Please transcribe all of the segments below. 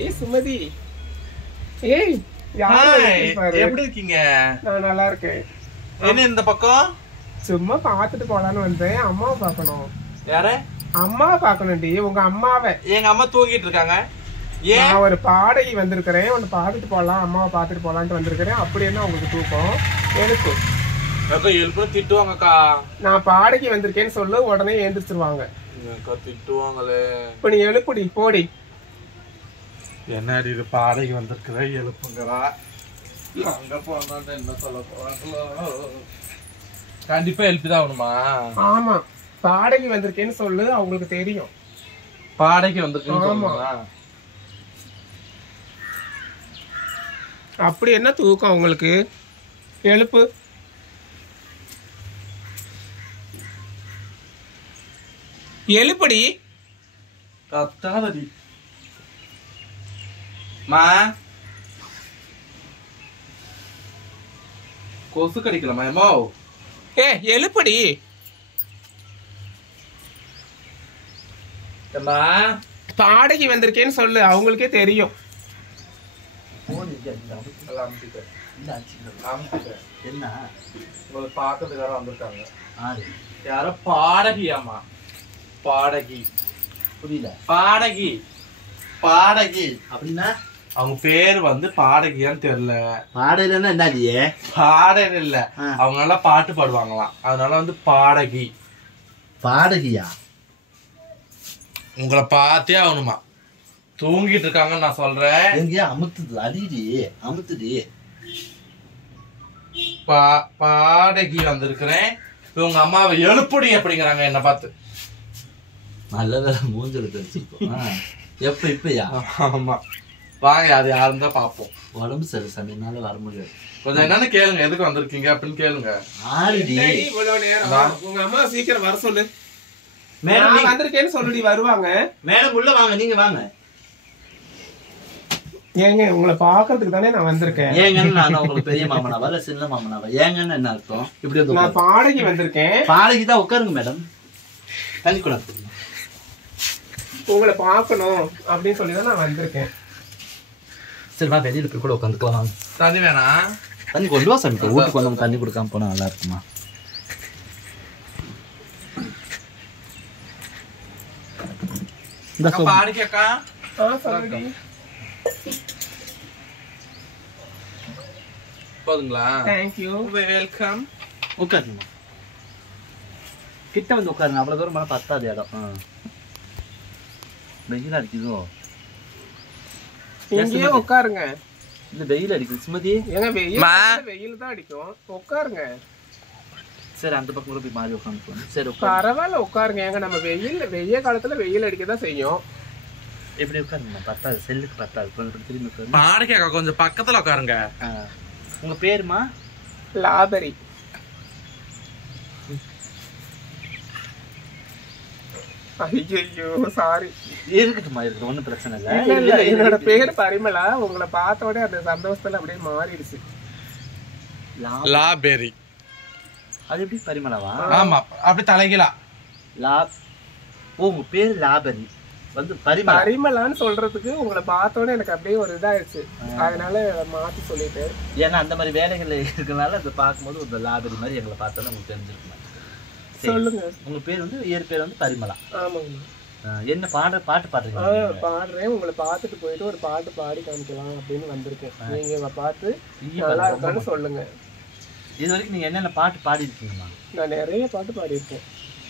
ஏய் சுமதி, ஏய் எப்படி இருக்கீங்க? நான் நல்லா இருக்கேன். என்ன இந்த பக்கம்? சும்மா பாத்துட்டு போலான்னு வந்தேன். அம்மாவை பாக்கணும். யார? அம்மாவை பாக்கணும்டி, உங்க அம்மாவை. எங்க அம்மா தூங்கிட்டு இருக்காங்க. நான் ஒரு பாடகி வந்திருக்கிறேன், உன்னை பாத்துட்டு போலாம், அம்மாவை பாத்துட்டு போலான்ட்டு வந்திருக்கிறேன். அப்படி என்ன உங்களுக்கு தூக்கம்? எழுப்பு. எழுப்பு திட்டுவாங்கக்கா. நான் பாடகி வந்திருக்கேன்னு சொல்லு, உடனே எழுந்திரிச்சிருவாங்க. திட்டுவாங்களே. இப்ப நீ எழுப்புடி, போடி. என்னடி இது பாடகி வந்திருக்கிற எழுப்புங்கிறா. அங்க போனா என்ன சொல்ல போறாங்களோ. கண்டிப்பா எழுப்பிதான் ஆகணுமா? ஆமா, பாடகி வந்திருக்கேன்னு சொல்லு, அவங்களுக்கு தெரியும். பாடகி வந்திருக்கேன்னு. அப்படி என்ன தூக்கம் உங்களுக்கு? எழுப்பு. எழுப்படி. கத்தாதடி மா. கொசு கடிக்கலாமா? ஏமா எழுப்படி. பாடகி வந்திருக்கேன்னு சொல்லு, அவங்களுக்கே தெரியும். என்ன உங்களை பாக்கிறதுக்கார வந்திருக்காங்க. யாரோ பாடகியாமா? பாடகி. புரியல. பாடகி. பாடகி அப்படின்னா அவங்க பேரு வந்து பாடகியான்னு தெரியல. பாடகன்னா என்னடியே? பாடகி இல்ல, அவங்க நல்லா பாட்டு பாடுவாங்களாம், அதனால வந்து பாடகி. பாடகியா? உங்களை பார்த்தே ஆகணுமா? தூங்கிட்டு இருக்காங்கன்னு நான் சொல்றேன். எங்கேயா அமுத்துது? அடிடி அமுத்துடி. பாடகி வந்திருக்கிறேன். உங்க அம்மாவை எழுப்புடி அப்படிங்கிறாங்க என்ன பார்த்து. நல்ல வேலை மூஞ்சல் தெரிஞ்சுப்போம். எப்ப இப்பயா? ஆமா வாங்க, அது யாருன்னு தான் பாப்போம். உடம்பு சரி சமையனால வர முடியாது. கொஞ்சம் என்னன்னு கேளுங்க, எதுக்கு வந்திருக்கீங்க அப்படின்னு கேளுங்க. உங்க அம்மா சீக்கிரம் வர சொல்லு. மேடம் வந்திருக்கேன்னு சொல்லுடி, வருவாங்க. மேடம் உள்ள வாங்க, நீங்க வாங்க. ஏங்க உங்களை பாக்குறதுக்கு தானே நான் வந்திருக்கேன். ஏங்கன்னு நான் உங்களுக்கு பெரிய மாமனாவா இல்ல சின்ன மாமனாவா? ஏங்கன்னு என்ன அர்த்தம்? இப்படி வந்து நான் பாடகி வந்திருக்கேன். பாடகி தான் உட்காருங்க மேடம். தண்ணி கூட உங்களை பாக்கணும் அப்படின்னு சொல்லிதான் நான் வந்திருக்கேன். சரி வா, வெளியில போய் கூட உட்காந்துக்கலாம். தண்ணி வேணாம்? தண்ணி கொண்டு வா சாமி. வீட்டுக்கு வந்து தண்ணி கொடுக்காம போனா நல்லா இருக்குமா? பாடகி அக்கா சொல்லுடி. போதுங்களா? Thank you, welcome. உட்காருமா, கிட்ட வந்து உட்காருங்க. அவ்வளவு தூரம் மேலே பத்தாது இடம். வெயில் அடிக்குதோ? இங்கேயே உட்காருங்க. இந்த வெயில் அடிக்குது சுமதி. ஏங்க வெயில் தான் அடிக்கும், உட்காருங்க. சரி அந்த பக்கம் கூட போய் மாறி உட்காந்து. சரி பரவாயில்ல உட்காருங்க. ஏங்க நம்ம வெயில் காலத்துல வெயில் அடிக்கதான் செய்யும். எப்படி உட்காருங்க? பத்தாது, செல்லுக்கு பத்தாது. கொஞ்சம் திரும்பி உட்காருங்க. பாடகி அக்கா கொஞ்சம் பக்கத்துல உட்காருங்க. உங்க பேருமா? லாபரி. ஐயோ சாரி. இருக்கட்டுமா, இருக்கு, ஒன்றும் பிரச்சனை இல்லை. என்னோட பேர் பரிமளா. உங்களை பார்த்தோட அந்த சந்தோஷத்துல அப்படியே மாறிடுச்சு. லாபெரி. அது எப்படி பரிமளாவா? ஆமா, அப்படி தலைகீழா. உங்க பேரு லாபரி வந்து பரிமளான்னு சொல்றதுக்கு உங்களை பார்த்தோட எனக்கு அப்படியே ஒரு இதாயிடுச்சு, அதனால மாத்தி சொல்லிட்டேன். ஏன்னா அந்த மாதிரி வேலைகள் இருக்கனால அதை பார்க்கும்போது ஒரு லாபரி மாதிரி எங்களை பார்த்தோன்னு உங்களுக்கு தெரிஞ்சிருக்கணும். சொல்லுங்க. உங்க பேர் வந்து இயற் பேர் வந்து பரிமளா. ஆமாங்க. என்ன பாட்டு பாடுறீங்க? பாடுறேன். உங்களை பார்த்துட்டு போயிட்டு ஒரு பாட்டு பாடி காமிக்கலாம் அப்படின்னு வந்திருக்கேன். நீங்க பார்த்து நல்லா இருக்கான்னு சொல்லுங்க. இது வரைக்கும் நீங்க என்னென்ன பாட்டு பாடி இருக்கீங்கம்மா? நான் நிறைய பாட்டு பாடியிருக்கேன்.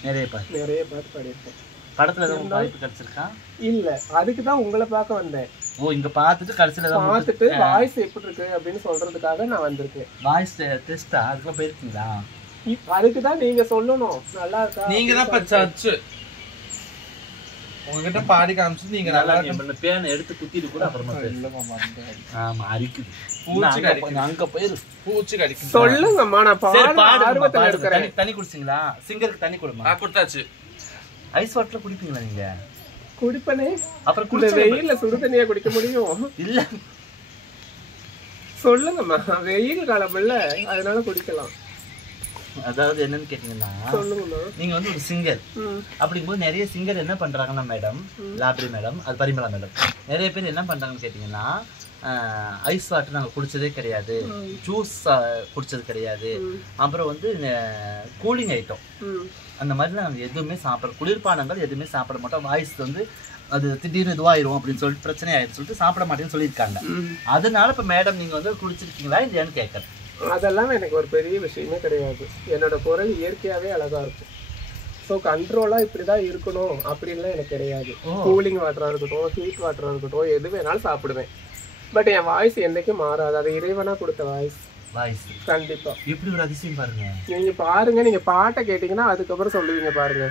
நிறைய பாட்டு பாடியிருக்கேன். படத்துல எதுவும் வாய்ப்பு கிடைச்சிருக்கா? இல்ல, அதுக்கு தான் உங்களை பார்க்க வந்தேன். ஓ, இங்க பார்த்துட்டு கடைசியில பார்த்துட்டு வாய்ஸ் எப்படி இருக்கு அப்படின்னு சொல்றதுக்காக நான் வந்திருக்கேன். வாய்ஸ் டெஸ்டா அதுக்கு போயிருக்கீங்களா? அதுக்கு தான் நீங்க சொல்லணும் நல்லா இருக்கா. நீங்க தான் பச்சாச்சு, உங்ககிட்ட பாடி காமிச்சு நீங்க நல்லா இருக்கு. பேனை எடுத்து குத்திட்டு கூட அப்புறமா ஆமா அரிக்குது. பூச்சி கடிக்குது. அங்க போயிரு, பூச்சி கடிக்குது. சொல்லுங்கம்மா, நான் பாட ஆர்வத்துல இருக்கறேன். தண்ணி குடிச்சீங்களா? சிங்கருக்கு தண்ணி கொடுமா. கொடுத்தாச்சு. ஐஸ் வாட்டர் குடிப்பீங்களா நீங்க? குடிப்பனே. அப்புறம் குடிச்ச வெயில்ல சுடு தண்ணியா குடிக்க முடியும்? இல்ல சொல்லுங்கம்மா, வெயில் காலம் இல்ல, அதனால குடிக்கலாம். அதாவது என்னன்னு கேட்டீங்கன்னா, நீங்க வந்து ஒரு சிங்கர் அப்படிங்கும்போது நிறைய சிங்கர் என்ன பண்றாங்கன்னா மேடம், லாட்ரி மேடம், அது பரிமளா மேடம், நிறைய பேர் என்ன பண்றாங்கன்னு கேட்டீங்கன்னா, ஐஸ் வாட்டர் நாங்கள் குடிச்சதே கிடையாது, ஜூஸ் குடிச்சது கிடையாது, அப்புறம் வந்து கூலிங் ஐட்டம் அந்த மாதிரி நாங்கள் எதுவுமே சாப்பிட்றோம், குளிர்பானங்கள் எதுவுமே சாப்பிட மாட்டோம், வாய்ஸ் வந்து அது திடீர்னு இதுவாயிரும் அப்படின்னு சொல்லிட்டு பிரச்சனை ஆயிடும் சொல்லிட்டு சாப்பிட மாட்டேன்னு சொல்லியிருக்காங்க. அதனால இப்போ மேடம் நீங்கள் வந்து குடிச்சிருக்கீங்களா இல்லையான்னு கேட்குறேன். அதெல்லாம் எனக்கு ஒரு பெரிய விஷயமே கிடையாது. என்னோட குரல் இயற்கையாகவே அழகாக இருக்கும். ஸோ கண்ட்ரோலாக இப்படி தான் இருக்கணும் அப்படின்லாம் எனக்கு கிடையாது. கூலிங் வாட்டராக இருக்கட்டும், ஹீட் வாட்டராக இருக்கட்டும், எது வேணாலும் சாப்பிடுவேன். பட் என் வாய்ஸ் என்றைக்கும் மாறாது. அது இறைவனா கொடுத்த வாய்ஸ். கண்டிப்பா. எப்படி ஒரு அதிசயம் பாருங்க. நீங்க பாருங்க, நீங்க பாட்டை கேட்டீங்கன்னா அதுக்கப்புறம் சொல்லுவீங்க பாருங்க.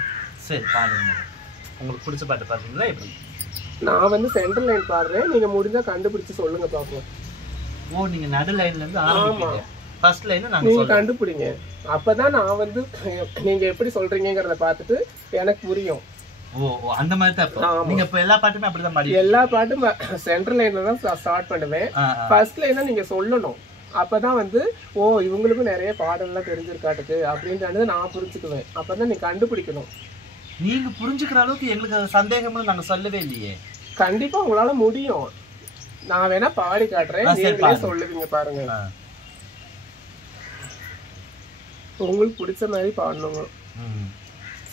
சரி பாடுங்க. உங்களுக்கு பிடிச்ச பாட்டு பாடுறீங்களா எப்படி? நான் வந்து சென்ட்ரல் லைன் பாடுறேன், நீங்க முடிஞ்சா கண்டுபிடிச்சு சொல்லுங்க பாப்போம். ஓ, நீங்க நடு லைன்ல இருந்து ஆரம்பிப்பீங்க. ஃபர்ஸ்ட் லைன் நாங்க நீங்க கண்டுபிடிங்க. அப்பதான் நான் வந்து நீங்க எப்படி சொல்றீங்கங்கறத பார்த்துட்டு எனக்கு புரியும். ஓ, அந்த மாதிரி தான். நீங்க இப்ப எல்லா பாட்டுமே அப்படிதான் பாடி? எல்லா பாட்டும் சென்ட்ரல் லைன்ல தான் ஸ்டார்ட் பண்ணுவேன். ஃபர்ஸ்ட் லைனா நீங்க சொல்லணும். அப்பதான் வந்து ஓ இவங்களுக்கும் நிறைய பாடல்லாம் தெரிஞ்சிருக்காட்டுக்கு அப்படின்றது நான் புரிஞ்சுக்குவேன். அப்பதான் நீ கண்டுபிடிக்கணும். நீங்க புரிஞ்சுக்கிற அளவுக்கு எங்களுக்கு சந்தேகம்னு நாங்க சொல்லவே இல்லையே. கண்டிப்பா உங்களால முடியும். நான் வேணா பாடி காட்டுறேன், நீங்களே சொல்லுவீங்க பாருங்க. உங்களுக்கு பிடிச்ச மாதிரி பாடணுங்க.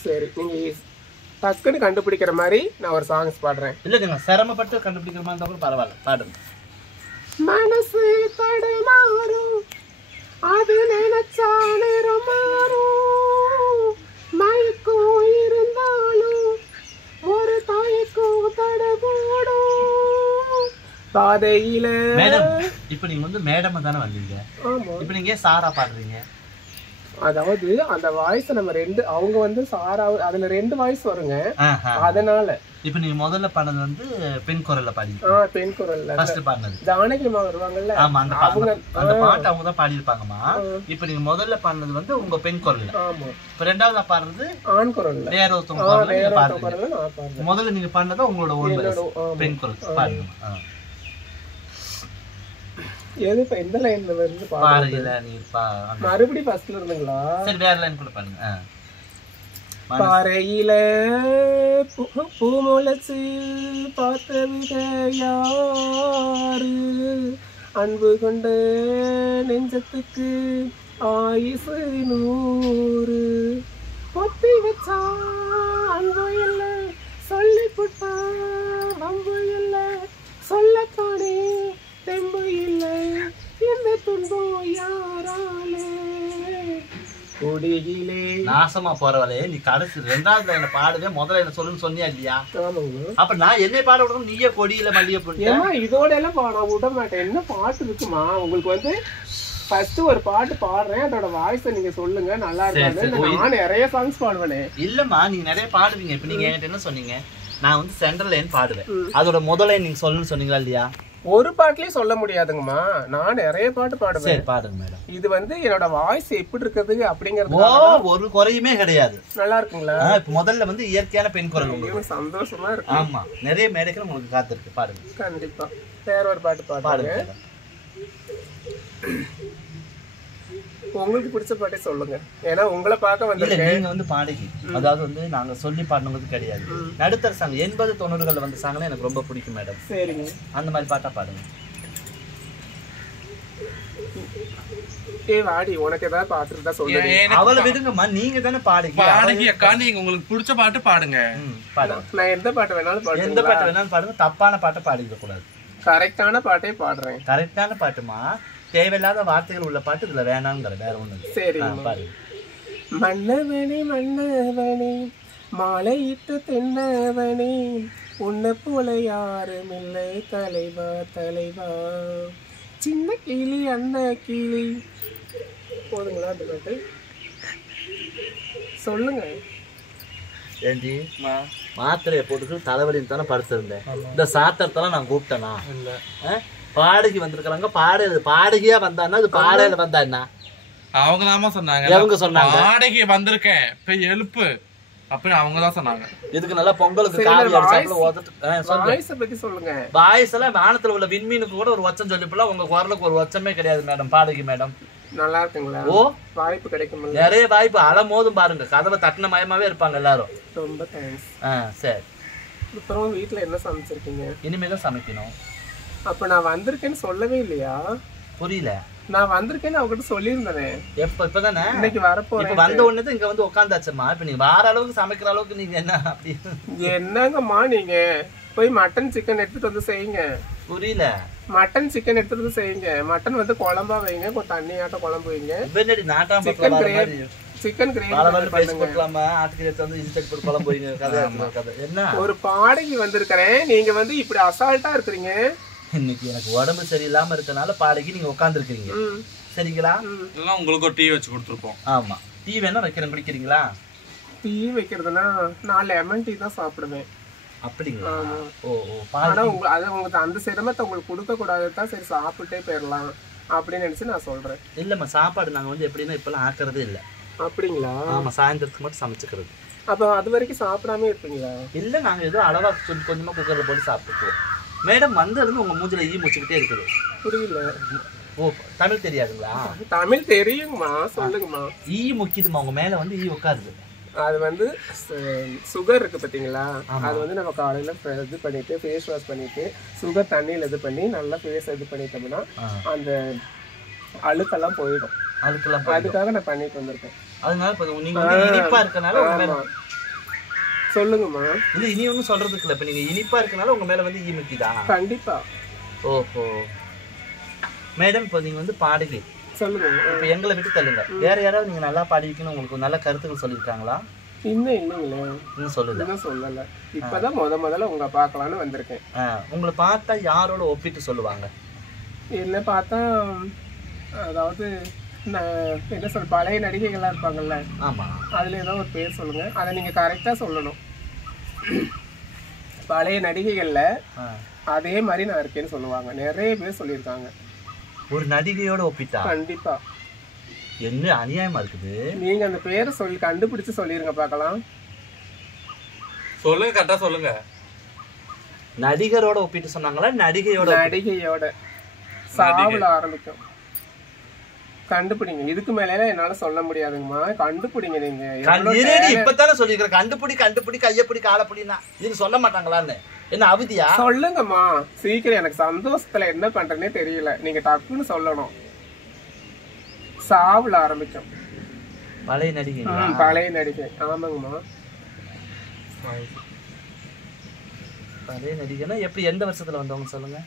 சரி, நீங்க டக்குன்னு கண்டுபிடிக்கிற மாதிரி நான் ஒரு சாங்ஸ் பாடுறேன். இல்ல நீங்க சிரமப்பட்டு கண்டுபிடிக்கிற மாதிரி இருந்தா கூட பரவாயில்ல, பாடுங்க. மனசு தடுமாறும், அது நினைச்சா நேரம் மாறும், மயக்கம் இருந்தாலும் ஒரு தாய்க்கும் தடபோடும் பாதையில. மேடம், இப்ப நீங்க வந்து மேடம் தானே வந்தீங்க. இப்ப நீங்க சாரா பாடுறீங்க. அதாவது அந்த வாய்ஸ் நம்ம ரெண்டு, அவங்க வந்து சாரா, அதுல ரெண்டு வாய்ஸ் வருங்க. அதனால இப்ப நீங்க முதல்ல பாடுறது வந்து பெண் குரல்ல பாடிங்க. பெண் குரல்ல ஃபர்ஸ்ட் பாடுனது ஜானகி அம்மா வருவாங்கல்ல. ஆமா, அந்த பாட்டு அவங்க தான் பாடி இருப்பாங்கம்மா. இப்ப நீங்க முதல்ல பாடுனது வந்து உங்க பெண் குரல்ல. ஆமா. இப்ப ரெண்டாவதா பாடுறது ஆண் குரல்ல. வேற ஒருத்தவங்க குரல்ல பாடுறீங்க. முதல்ல நீங்க பாடுனது உங்களோட ஓன் பெண் குரல் பாடுங்க. எது இப்ப எந்த லைன்ல வந்து பாருங்க. நீ மறுபடியும் ஃபர்ஸ்ட்ல இருந்துங்களா? சரி, வேற லைன் கூட பாருங்க. பாறையில பூமுளைச்சு பார்த்தவித யாரு, அன்பு கொண்ட நெஞ்சத்துக்கு ஆயுசு 100, பொத்தி வச்சா அன்பு இல்லை, சொல்லி புட்டா அன்பு இல்லை, சொல்லத்தானே தெம்பு இல்லை, இந்த துன்பம் யாராலே கொடியிலே. நாசமா போறவளே, நீ கடைசி ரெண்டாவது லைனை பாடுவே, முதல்ல என்ன சொல்லுன்னு சொன்னியா இல்லையா? அப்ப நான் என்னை பாட விடணும், நீயே கொடியில மல்லிகை போட்டு இதோட எல்லாம் நான் விட மாட்டேன். என்ன பாட்டு இருக்குமா உங்களுக்கு? வந்து ஃபர்ஸ்ட் ஒரு பாட்டு பாடுறேன், அதோட வாய்ஸை நீங்க சொல்லுங்க, நல்லா இருக்காது. நான் நிறைய சாங்ஸ் பாடுவேனே. இல்லம்மா, நீங்க நிறைய பாடுவீங்க. இப்ப நீங்க என்கிட்ட என்ன சொன்னீங்க, நான் வந்து சென்ட்ரல் லைன் பாடுவேன், அதோட முதல் லைன் நீங்க சொல்லணும்னு சொன்னீங்களா இல்லையா? ஒரு பாட்டுலயும் சொல்ல முடியாதுங்கம்மா, நான் நிறைய பாட்டு பாடுவேன். பாடுங்க மேடம். இது வந்து என்னோட வாய்ஸ் எப்படி இருக்குது அப்படிங்கறது ஒரு குறையுமே கிடையாது. நல்லா இருக்குங்களா? இப்ப முதல்ல வந்து இயற்கையான பெண் குரல் உங்களுக்கு சந்தோஷமா இருக்கு. ஆமா, நிறைய மேடைகள் உங்களுக்கு காத்திருக்கு, பாருங்க. கண்டிப்பா வேற ஒரு பாட்டு பாடுங்க. உங்களுக்கு பிடிச்ச பாட்டே சொல்லுங்க, ஏன்னா உங்களை பார்க்க வந்திருக்கேன். நீங்க வந்து பாடகி, அதாவது வந்து நாங்க சொல்லி பாடுனது கிடையாது. நடுத்தர சாங் 80, 90கள் வந்த சாங்லாம் எனக்கு ரொம்ப பிடிக்கும் மேடம். சரிங்க, அந்த மாதிரி பாட்டா பாடுங்க. வாடி, உனக்கு ஏதாவது பாட்டு இருந்தா சொல்லுங்க. அவளை விடுங்கம்மா, நீங்க தானே பாடுங்க. பாடகி அக்கா, நீங்க உங்களுக்கு பிடிச்ச பாட்டு பாடுங்க. நான் எந்த பாட்டு வேணாலும் பாடுங்க. எந்த பாட்டு வேணாலும் பாடுங்க, தப்பான பாட்டை பாடிக்க கூடாது. கரெக்டான பாட்டே பாடுறேன். கரெக்டான பாட்டுமா, தேவையில்லாத வார்த்தைகள் உள்ள பாட்டு இதுல வேணாங்கிற, வேற ஒண்ணு. சரி பாரு. மன்னவனே மன்னவனே மாலையிட்டு தென்னவனே, உன்னை போல யாரும் இல்லை தலைவா தலைவா, சின்ன கிளி அண்ண கிளி. போதுங்களா அந்த பாட்டு? சொல்லுங்க. ஏண்டி மாத்திரையை போட்டுட்டு தலைவலின்னு தானே படுத்திருந்தேன். இந்த சாத்திரத்தெல்லாம் நான் கூப்பிட்டேனா? பாடகி வந்திருக்கிறாங்க, பாடகியா வந்தான்னா அது பாடையில வந்தா என்ன? அவங்க தான் சொன்னாங்க. அவங்க சொன்னாங்க பாடகி வந்திருக்கேன் போய் எழுப்பு அப்படி அவங்க தான் சொன்னாங்க. இதுக்கு நல்லா பொங்கலுக்கு காவி வாய்ஸ் பத்தி சொல்லுங்க. வாய்ஸ் எல்லாம் வானத்துல உள்ள விண்மீனுக்கு கூட ஒரு வச்சம் சொல்லிப்பலாம், உங்க குரலுக்கு ஒரு வச்சமே கிடையாது மேடம். பாடகி மேடம், நல்லா இருக்குங்களா? ஓ வாய்ப்பு கிடைக்கும்ல? நிறைய வாய்ப்பு. அலமோதும் பாருங்க, கதவை தட்டின மயமாவே இருப்பாங்க எல்லாரும். ரொம்ப தேங்க்ஸ். சரி. அப்புறம் வீட்டுல என்ன சமைச்சிருக்கீங்க? இனிமேதான் சமைக்கணும். அப்ப நான் வந்திருக்கேன்னு சொல்லவே இல்லையா? புரியல. நான் வந்திருக்கேன்னு அவகிட்ட சொல்லியிருந்தேன். இப்பதானே இன்னைக்கு வரப்போறேன். இப்ப வந்த உடனே இங்க வந்து உட்காந்தாச்சம்மா. இப்ப நீங்க வார அளவுக்கு சமைக்கிற அளவுக்கு நீங்க என்ன அப்படி என்னங்கம்மா நீங்க போய் மட்டன் சிக்கன் எடுத்துட்டு வந்து செய்யுங்க. புரியல. மட்டன் சிக்கன் எடுத்துட்டு வந்து செய்யுங்க. மட்டன் வந்து குழம்பா வைங்க, கொஞ்சம் தண்ணியாட்ட குழம்பு வைங்க. சிக்கன் கிரேவி ஒரு பாடகி வந்திருக்கிறேன், நீங்க வந்து இப்படி அசால்ட்டா இருக்கிறீங்க. இன்னைக்கு எனக்கு உடம்பு சரியில்லாம இருக்கனால பாடகி நீங்க உட்கார்ந்து இருக்கீங்க. சரிங்களா? உங்களுக்கு ஒரு டீ வச்சு கொடுத்துருப்போம். ஆமா, டீ வேணா வைக்கிறேன், குடிக்கிறீங்களா? டீ வைக்கிறதுனா நான் லெமன் டீ தான் சாப்பிடுவேன். அப்படிங்களா? ஆனா உங்களுக்கு அந்த சிரமத்தை உங்களுக்கு கொடுக்க கூடாதுதான், சரி சாப்பிட்டே போயிடலாம் அப்படின்னு நினைச்சு நான் சொல்றேன். இல்லம்மா, சாப்பாடு நாங்க வந்து எப்படின்னா இப்பெல்லாம் ஆக்குறதே இல்ல. அப்படிங்களா? ஆமா, சாயந்தரத்துக்கு மட்டும் சமைச்சுக்கிறது. அப்ப அது வரைக்கும் சாப்பிடாம இருப்பீங்களா? இல்ல, நாங்க ஏதோ அளவா கொஞ்சமா குக்கர்ல போட்டு சாப்பிட்டுக்குவோம். மேடம் வந்ததுன்னு உங்க மூஞ்சில ஈ முச்சுக்கிட்டே இருக்குது. புரியல. ஓ, தமிழ் தெரியாதுங்களா? தமிழ் தெரியுங்கம்மா, சொல்லுங்கம்மா. ஈ முக்கியதுமா, உங்க மேல வந்து ஈ உட்காருது. அது வந்து சுகர் இருக்கு பார்த்தீங்களா, அது வந்து நம்ம காலையில் இது பண்ணிட்டு ஃபேஸ் வாஷ் பண்ணிட்டு சுகர் தண்ணியில் இது பண்ணி நல்லா ஃபேஸ் இது பண்ணிட்டோம்னா அந்த அழுக்கெல்லாம் போயிடும். அதுக்காக நான் பண்ணிட்டு வந்திருக்கேன். அதனால நீங்க இனிப்பா இருக்கனால சொல்லுங்கம்மா. இல்ல இனி ஒன்றும் சொல்றதுக்கு இல்லை. இப்ப நீங்க இனிப்பா இருக்கனால உங்க மேல வந்து ஈ முக்கிதா? கண்டிப்பா. ஓஹோ மேடம், இப்போ நீங்க வந்து பாடுகை சொல்லுங்க. இப்போ எங்களை விட்டு தள்ளுங்க, வேற யாராவது நீங்க நல்லா பாடிக்கணும் உங்களுக்கு நல்ல கருத்துக்கள் சொல்லியிருக்காங்களா? இல்லைங்களே, இன்னும் சொல்லல. இப்பதான் முதல்ல உங்களை பார்க்கலான்னு வந்திருக்கேன். உங்களை பார்த்தா யாரோட ஒப்பிட்டு சொல்லுவாங்க? என்ன பார்த்தா, அதாவது என்ன சொல்ல, பழைய நடிகைகள்லாம் இருப்பாங்கல்ல, ஆமா, அதுல ஏதோ ஒரு பேர் சொல்லுங்க, அதை நீங்க கரெக்டா சொல்லணும். பழைய நடிகைகள்ல அதே மாதிரி நான் இருக்கேன்னு சொல்லுவாங்க. நிறைய பேர் சொல்லியிருக்காங்க. ஒரு நடிகையோட ஒப்பிட்டா? கண்டிப்பா. என்ன அநியாயமா இருக்குது. நீங்க அந்த பேரை சொல்லி கண்டுபிடிச்சு சொல்லிருங்க பார்க்கலாம். சொல்லுங்க, கரெக்டா சொல்லுங்க. நடிகரோட ஒப்பிட்டு சொன்னாங்களா நடிகையோட? நடிகையோட சாவுல ஆரம்பிக்கும். கண்டுபிடிங்க. இதுக்கு மேல என்னால சொல்ல முடியாதுங்கம்மா, கண்டுபிடிங்க. நீங்க இப்பதானே சொல்லிருக்க, கண்டுபிடி கையப்பிடி காலப்பிடினா இது சொல்ல மாட்டாங்களான்னு. என்ன அவதியா? சொல்லுங்கம்மா சீக்கிரம், எனக்கு சந்தோஷத்துல என்ன பண்றேன்னே தெரியல, நீங்க டக்குன்னு சொல்லணும். சாவுல ஆரம்பிக்கும். பழைய நடிகை? பழைய நடிகை. ஆமாங்கம்மா. பழைய நடிகைனா எப்படி, எந்த வருஷத்துல வந்தவங்க சொல்லுங்க?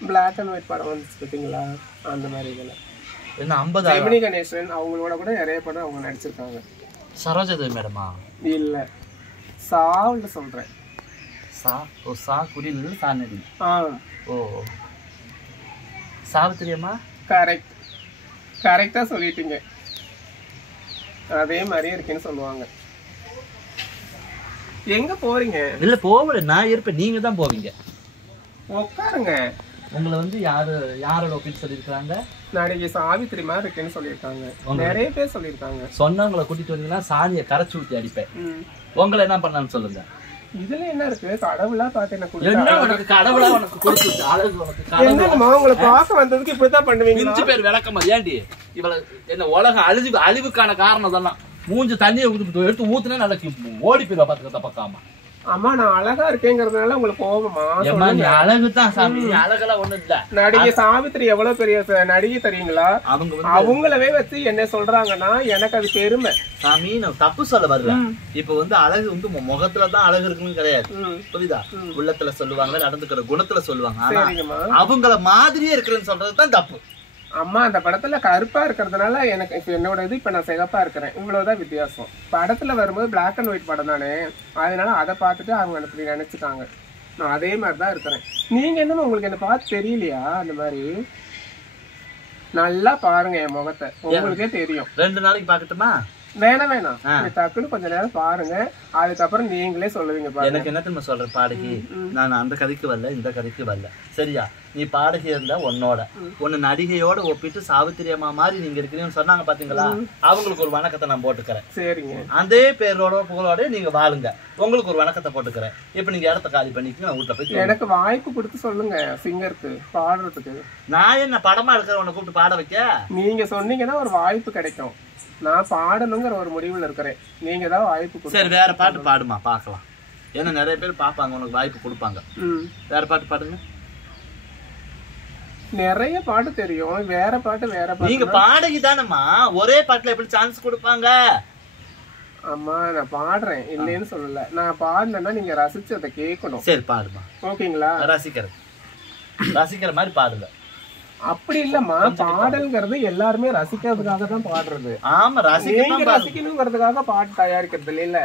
பிளாக் அண்ட் ஒயிட் படம் வந்துச்சு பார்த்தீங்களா, அந்த மாதிரி இதுல. என்ன 50? ஜெமினி கணேசன் அவங்களோட கூட நிறைய படம் அவங்க நடிச்சிருக்காங்க. சரோஜாதேவி மேடமா? இல்ல, சாவுல சொல்றேன். சா குறியில சா நடி. ஓ, சாவித்திரியம்மா? கரெக்டா சொல்லிட்டீங்க. அதே மாதிரியே இருக்கேன்னு சொல்லுவாங்க. எங்க போறீங்க? இல்ல போவல, நான் இருப்பேன், நீங்க தான் போவீங்க. உட்காருங்க. உங்களை வந்து யாரோட ஒப்பிட்டு சொல்லியிருக்காங்க? நடிகை சாவித்திரி மாதிரி இருக்குன்னு சொல்லியிருக்காங்க. நிறைய பேர் சொல்லியிருக்காங்க. சொன்னவங்களை கூட்டிட்டு வந்தீங்கன்னா சாணியை கரைச்சி ஊற்றி அடிப்பேன். உங்களை என்ன பண்ணான்னு சொல்லுங்க. இதுல என்ன இருக்கு? கடவுளா பார்த்து கடவுளா உனக்கு கொடுத்து உங்களை பார்க்க வந்ததுக்கு இப்படிதான் பண்ணுவீங்க. 5 பேர் விளக்கமா ஏண்டி இவ்வளவு என்ன உலகம் அழிவுக்கான காரணம் அதெல்லாம். மூஞ்சு தண்ணியை எடுத்து ஊத்துனா நல்லா ஓடி போயிடுவா பாத்துக்கிறத பக்காம. அம்மா நான் அழகா இருக்கேங்கிறதுனால உங்களுக்கு கோபமா? அழகுதான் சாமி, அழகெல்லாம் ஒண்ணும் இல்ல. நடிகை சாவித்திரி எவ்வளவு பெரிய நடிகை தெரியுங்களா? அவங்களவே வச்சு என்ன சொல்றாங்கன்னா எனக்கு அது பெருமை. சாமி நான் தப்பு சொல்ல வரல. இப்ப வந்து அழகு வந்து முகத்துலதான் அழகு இருக்குன்னு கிடையாது, புரியுதா? உள்ளத்துல சொல்லுவாங்க, நடந்துக்கிற குணத்துல சொல்லுவாங்க. ஆனா அவங்கள மாதிரியே இருக்கிறேன்னு சொல்றதுதான் தப்பு. அம்மா அந்த படத்துல கருப்பா இருக்கிறதுனால எனக்கு இப்ப என்னோட இது இப்ப நான் சிகப்பா இருக்கிறேன், இவ்வளவுதான் வித்தியாசம். படத்துல வரும்போது பிளாக் அண்ட் ஒயிட் படம் தானே, அதனால அதை பார்த்துட்டு அவங்க அப்படி நினைச்சுட்டாங்க. நான் அதே மாதிரிதான் இருக்கிறேன். நீங்க என்னமோ உங்களுக்கு என்ன பார்த்து தெரியலையா? அந்த மாதிரி நல்லா பாருங்க என் முகத்தை, உங்களுக்கே தெரியும். 2 நாளைக்கு பாக்கட்டுமா? வேணாம் டக்குன்னு கொஞ்ச நேரம் பாருங்க, அதுக்கப்புறம் நீங்களே சொல்லுவீங்க. எனக்கு என்ன தெரியுமா சொல்ற பாடகி, நான் அந்த கதைக்கு வரல, இந்த கதைக்கு வரல, சரியா? நீ பாடகி இருந்தா உன்னு நடிகையோட ஒப்பிட்டு சாவித்திரி அம்மா மாதிரி நீங்க இருக்கிறீங்கன்னு சொன்னாங்க பாத்தீங்களா? அவங்களுக்கு ஒரு வணக்கத்தை நான் போட்டுக்கிறேன். சரிங்க. அதே பேரோட புகழோட நீங்க வாழுங்க, உங்களுக்கு ஒரு வணக்கத்தை போட்டுக்கிறேன். இப்ப நீங்க இடத்த காலி பண்ணிக்கங்க, வீட்டுல போய் எனக்கு வாய்ப்பு கொடுத்து சொல்லுங்க சிங்கருக்கு பாடுறதுக்கு. நான் என்ன படமா இருக்கிற உன்னை கூப்பிட்டு பாட வைக்க? நீங்க சொன்னீங்கன்னா ஒரு வாய்ப்பு கிடைக்கும். நான் பாடணுங்கிற ஒரு முடிவுல இருக்கிறேன், நீங்க தான் வாய்ப்பு. சரி, வேற பாட்டு பாடுமா பாக்கலாம். ஏன்னா நிறைய பேர் பாப்பாங்க, உனக்கு வாய்ப்பு கொடுப்பாங்க. வேற பாட்டு பாடுங்க. நிறைய பாட்டு தெரியும், வேற பாட்டு. நீங்க பாடகி தானம்மா, ஒரே பாட்டுல எப்படி சான்ஸ் கொடுப்பாங்க? அம்மா நான் பாடுறேன், இல்லைன்னு சொல்லல. நான் பாடினேன்னா நீங்க ரசிச்சு அதை கேட்கணும். சரி பாடுமா. ஓகேங்களா? ரசிக்கிற மாதிரி பாடுங்க. அப்படி இல்லம்மா, பாடல்ங்கிறது எல்லாருமே ரசிக்கிறதுக்காக தான் பாடுறது. ஆமா, நீங்க ரசிக்கணுங்கிறதுக்காக பாட்டு தயாரிக்கிறது இல்ல.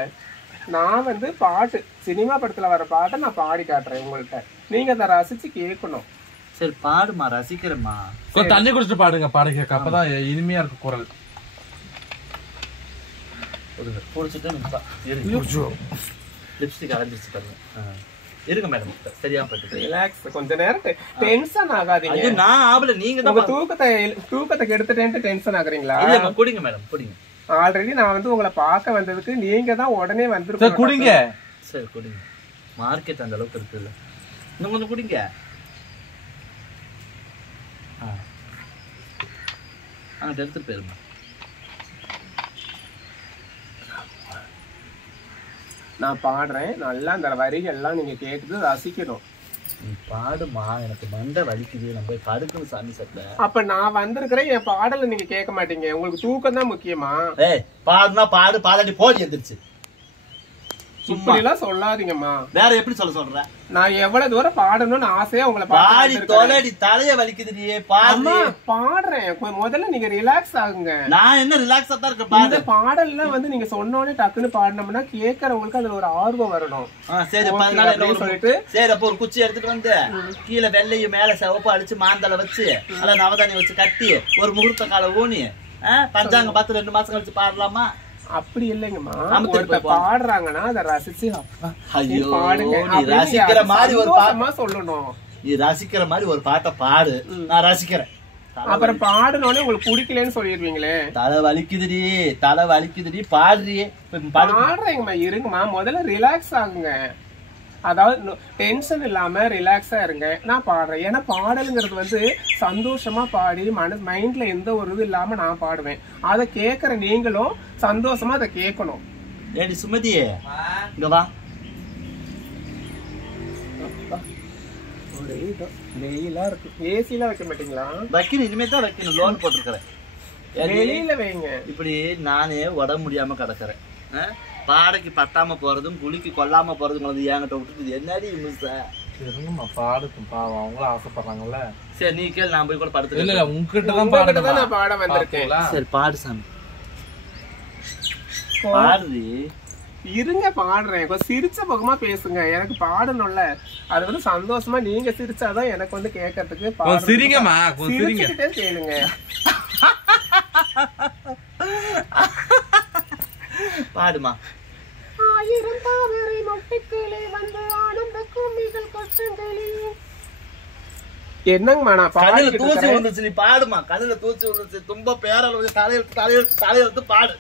நான் பாட்டு சினிமா படத்துல வர பாட்டை நான் பாடி காட்டுறேன் உங்கள்கிட்ட, நீங்க அதை ரசிச்சு கேட்கணும். சரி பாடுமா, ரசிக்கிறேம்மா. தண்ணி குடிச்சிட்டு பாடுங்க, பாடுங்க, அப்பதான் இனிமையா இருக்கு குரல். லிப்ஸ்டிக் அரைஞ்சிச்சு பாருங்க. இருங்க மேடம், சரியா பட்டு ரிலாக்ஸ், கொஞ்ச நேரம் டென்ஷன் ஆகாதீங்க. நான் ஆவல, நீங்க தான் தூக்கத்தை கெடுத்துட்டேன்ட்டு டென்ஷன் ஆகுறீங்களா? குடிங்க மேடம், குடிங்க. ஆல்ரெடி நான் உங்களை பார்க்க வந்ததுக்கு நீங்க தான் உடனே வந்துருக்கீங்க. குடிங்க. சரி குடிங்க, மார்க்கெட் அந்த அளவுக்கு இருக்குல்ல, இன்னும் கொஞ்சம் குடிங்க. எடுத்துட்டு போயிருங்க. நான் பாடுறேன், நல்லா அந்த வரிகள்லாம் நீங்க கேட்டு ரசிக்கணும். பாடுமா, எனக்கு மண்டை வலிக்குது, நான் போய் படுக்கணும் சாமி சட்ல. அப்ப நான் வந்திருக்கிறேன், என் பாடல நீங்க கேட்க மாட்டீங்க, உங்களுக்கு தூக்கம் தான் முக்கியமா? பாடுனா பாடு, பாடாட்டி போடி எந்திரிச்சு. இப்படி எல்லாம் சொல்லாதீங்கம்மா. வேற எப்படி சொல்ற? நான் எவ்வளவு தூரம் பாடணும்னு ஆசையா உங்களை பாடி தொலைடி, தலைய வலிக்குது. பாடுறேன், முதல்ல நீங்க ரிலாக்ஸ் ஆகுங்க. நான் என்ன ரிலாக்ஸா தான் இருக்கேன். இந்த பாடல்ல நீங்க சொன்னோடனே டக்குன்னு பாடினோம்னா கேட்கறவங்களுக்கு அதுல ஒரு ஆர்வம் வரணும். சரி சொல்லிட்டு, சரி அப்ப ஒரு குச்சி எடுத்துட்டு வந்து கீழே வெள்ளையும் மேல சிவப்பு அடிச்சு மாந்தலை வச்சு அல்ல நவதானி வச்சு கட்டி ஒரு முகூர்த்த கால ஊனி பஞ்சாங்க பார்த்து 2 மாசம் கழிச்சு பாடலாமா? அப்படி இல்லைங்கம்மா, பாடுறாங்கன்னா அதை ரசிச்சு ரசிக்கிற மாதிரி ஒரு பாட்டமா சொல்லணும். நீ ரசிக்கிற மாதிரி ஒரு பாட்டை பாடு, நான் ரசிக்கிறேன். அப்புறம் பாடுனோடனே உங்களுக்கு பிடிக்கலன்னு சொல்லிடுவீங்களே. தலை வலிக்குதுடி பாடுறியே. பாடுறீங்கம்மா, இருங்கம்மா, முதல்ல ரிலாக்ஸ் ஆகுங்க. அதாவது டென்ஷன் இல்லாம ரிலாக்ஸா இருங்க. நான் பாடுறேன், ஏன்னா பாடலுங்கிறது சந்தோஷமா பாடி மைண்ட்ல எந்த ஒரு இது இல்லாம நான் பாடுவேன். அதை கேட்கற நீங்களும் சந்தோஷமா அதை கேட்கணும். ஏடி சுமதியே, இங்க வா. வெயிலா இருக்கு, ஏசிலாம் வைக்க மாட்டீங்களா? வைக்கணும், இனிமே தான் வைக்கணும், லோன் போட்டிருக்கிறேன். வெளியில வைங்க. இப்படி நானே உடம்பு முடியாம கிடக்குறேன். பாடைக்கு பட்டாம போறதும் குளிக்கு கொல்லாம போறதும் என்கிட்ட விட்டுட்டு என்னடி பாடுக்கும் பாவம், அவங்களும் ஆசைப்படுறாங்கல்ல. சரி நீ கேள், நான் போய் கூட படுத்து. இல்ல உங்ககிட்ட தான் பாட வந்திருக்கேன். சரி பாடு சாமி, பாடுறி. இருங்க பாடுறேன், கொஞ்சம் சிரிச்ச பக்கமா பேசுங்க. எனக்கு பாடணும்ல, அது சந்தோஷமா நீங்க சிரிச்சாதான் எனக்கு கேட்கறதுக்கு. சிரிங்கம்மா, சிரிச்சுக்கிட்டே கேளுங்க. பாடுமா. என்னங்கம்மா நான் கண்ணுல தூசி விழுந்துச்சு, நீ பாடுமா. கண்ணுல தூசி விழுந்துச்சு, தும்ப பேரல தலையெழுத்து பாடு.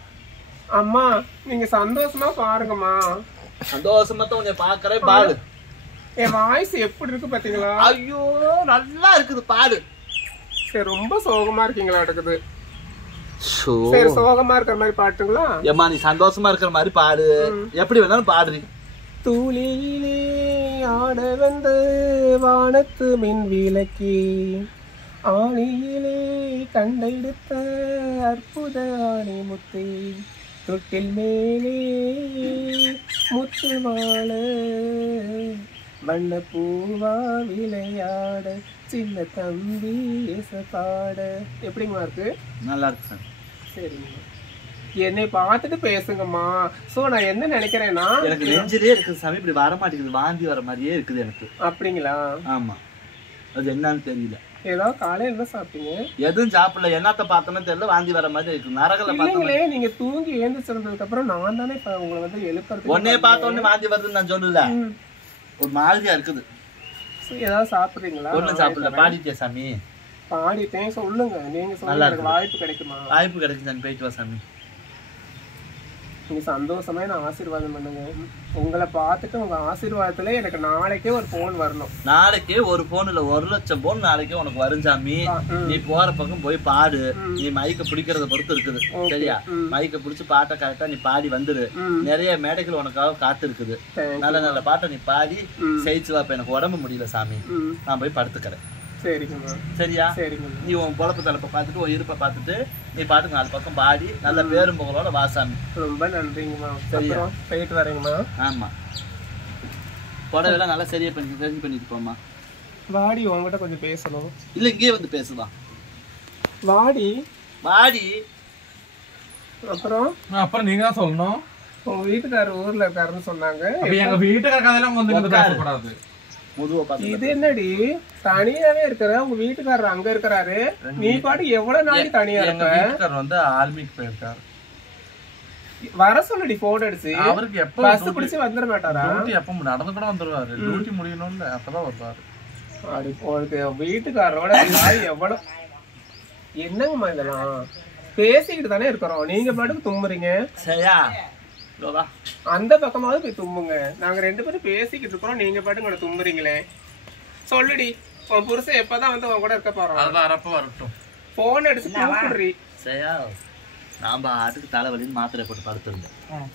அம்மா நீங்க சந்தோஷமா பாருங்கம்மா. சந்தோஷமா தான் உன்னை பாக்குறேன், பாடு. என் வாய்ஸ் எப்படி இருக்கு பாத்தீங்களா? ஐயோ நல்லா இருக்குது, பாடு. சரி ரொம்ப சோகமா இருக்கீங்களா? இருக்குது சரி சோகமா இருக்கிற மாதிரி பாட்டுங்களா? ஏம்மா நீ சந்தோஷமா இருக்கிற மாதிரி பாடு, எப்படி வேணாலும் பாடுறீ. துளியிலே ஆட வந்த வானத்து மின் விளக்கி, ஆணியிலே கண்டெடுத்த அற்புத ஆணி முத்தை, தொட்டில் மேலே முத்து மால வண்ண பூவா விளையாட, சின்ன தம்பி பாட. எப்படிங்கம்மா இருக்கு? நல்லா இருக்கு சார். சரிங்கம்மா, என்னை பார்த்துட்டு பேசுங்கம்மா. சோ நான் என்ன நினைக்கிறேன்னா, எனக்கு நெஞ்சிலே இருக்குது சாமி, இப்படி வர மாட்டேங்குது, வாந்தி வர மாதிரியே இருக்குது எனக்கு. அப்படிங்களா? ஆமா, அது என்னன்னு தெரியல. ஏதோ காலையில என்ன சாப்பிட்டீங்க? எதுவும் சாப்பிடல. என்னத்த பார்த்தோன்னு தெரியல, வாந்தி வர மாதிரி இருக்கு. நரகல இல்லைங்களே, நீங்க தூங்கி எழுந்திருச்சதுக்கு அப்புறம் நான் தானே உங்களை வந்து எழுப்புறது. உடனே பார்த்த உடனே வாந்தி வருதுன்னு நான் சொல்லல. ஒரு மாதிரியா இருக்குது. ஏதாவது சாப்பிடுறீங்களா? ஒண்ணும் சாப்பிடல. பாடிட்டே சாமி. பாடிட்டேன். சொல்லுங்க, நீங்க சொல்லுங்க. வாய்ப்பு கிடைக்குமா? வாய்ப்பு கிடைக்கும் சாமி. போயிட்டு வா சாமி. நீங்க சந்தோஷமா நான் ஆசீர்வாதம் பண்ணுங்க. உங்களை பார்த்துட்டு உங்க ஆசீர்வாதத்துல எனக்கு நாளைக்கே ஒரு போன் வரணும். நாளைக்கே ஒரு போன் இல்ல 1,00,000 போன் நாளைக்கே உனக்கு வரும் சாமி. நீ போற பக்கம் போய் பாடு. நீ மைக்க பிடிக்கிறத பொறுத்து இருக்குது. சரியா? மைக்க பிடிச்சு பாட்டை கரெக்டா நீ பாடி வந்துரு. நிறைய மேடைகள் உனக்காக காத்து இருக்குது. நல்ல நல்ல பாட்டை நீ பாடி ஜெயிச்சு வா. எனக்கு உடம்பு முடியல சாமி, நான் போய் படுத்துக்கிறேன். சரியா? நீ உன் பொழப்பு தலைப்ப பார்த்துட்டு உன் இருப்பை பார்த்துட்டு நீ பாட்டுக்கு 4 பக்கம் பாடி நல்ல பேரும் புகழோட வாசாமி. ரொம்ப நன்றிங்கம்மா. சரியா? போயிட்டு வரேங்கம்மா. ஆமா, புடவைலாம் நல்லா சரி பண்ணிட்டு போமா. வாடி, உங்ககிட்ட கொஞ்சம் பேசணும். இல்ல இங்கே வந்து பேசுவா. வாடி வாடி. அப்புறம் நீங்க தான் சொல்லணும். உங்க வீட்டுக்காரர் ஊர்ல இருக்காருன்னு சொன்னாங்க. எங்க வீட்டுக்கார கதையெல்லாம் வந்து பேசக்கூடாது. இது என்னடி தனியாவே இருக்கிற? உங்க வீட்டுக்காரர் அங்க இருக்கிறாரு, நீ பாட்டு எவ்வளவு நாளைக்கு தனியா இருக்க? வீட்டுக்காரர் வந்து ஆர்மிக்கு போயிருக்காரு. வர சொல்லடி போன் அடிச்சு. அவருக்கு எப்ப பஸ் பிடிச்சு வந்துட மாட்டாரா? டியூட்டி எப்ப நடந்து கூட வந்துருவாரு. டியூட்டி முடியணும்ல, அப்பதான் வருவாரு. அப்படி உனக்கு வீட்டுக்காரரோட எவ்வளவு என்னங்கம்மா இதெல்லாம்? பேசிக்கிட்டு தானே இருக்கிறோம், நீங்க பாட்டுக்கு தும்முறீங்க. சரியா? அந்த பக்கமாவது போய் தும்புங்க. நாங்க 2 பேரும் பேசிக்கிட்டு இருக்கிறோம், நீங்க பாட்டுங்க தும்புறீங்களே. சொல்லுடி, உன் புருஷன் எப்பதான் வந்து உன் கூட இருக்க போறோம்? வரட்டும். போன் அடிச்சு கூப்பிடுறீ. சரியா? நாம ஆட்டுக்கு தலைவலின்னு மாத்திரை போட்டு படுத்துருந்தேன்.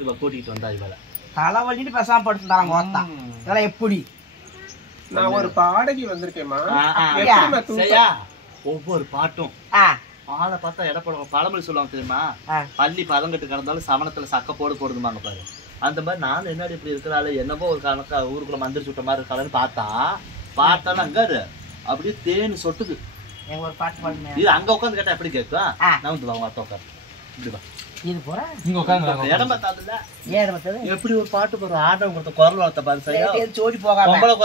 இவ கூட்டிட்டு வந்தா இவளை தலைவலின்னு பேசாம படுத்துட்டாங்க. இதெல்லாம் எப்படி? நான் ஒரு பாடகி வந்திருக்கேம்மா. சரியா? ஒவ்வொரு பாட்டும் ஆளை பார்த்தா இடப்படும். பழமொழி சொல்லுவாங்க தெரியுமா? பள்ளி பதங்கட்டு கிடந்தாலும் சவனத்துல சக்க போடுதுமாங்க பாரு. அந்த மாதிரி நானும் என்னடி இப்படி இருக்கிறாள், என்னமோ ஒரு கணக்கா ஊருக்குள்ள மந்திரிச்சு விட்ட மாதிரி இருக்காளன்னு பார்த்தாலும் அங்க அப்படியே தேன் சொட்டுது. ஒரு பாட்டு பாடுங்க. இது அங்க உட்காந்து கேட்டா எப்படி கேட்கும்? நான் வந்து அவங்க அத்தை உட்காந்து இப்படிவா இது போற இடம் பார்த்தாதுல்ல. எப்படி ஒரு பாட்டு போற ஆட்டவங்க குரல் வளர்த்த பாரு. சரியா? சோடி போகாம பொம்பளை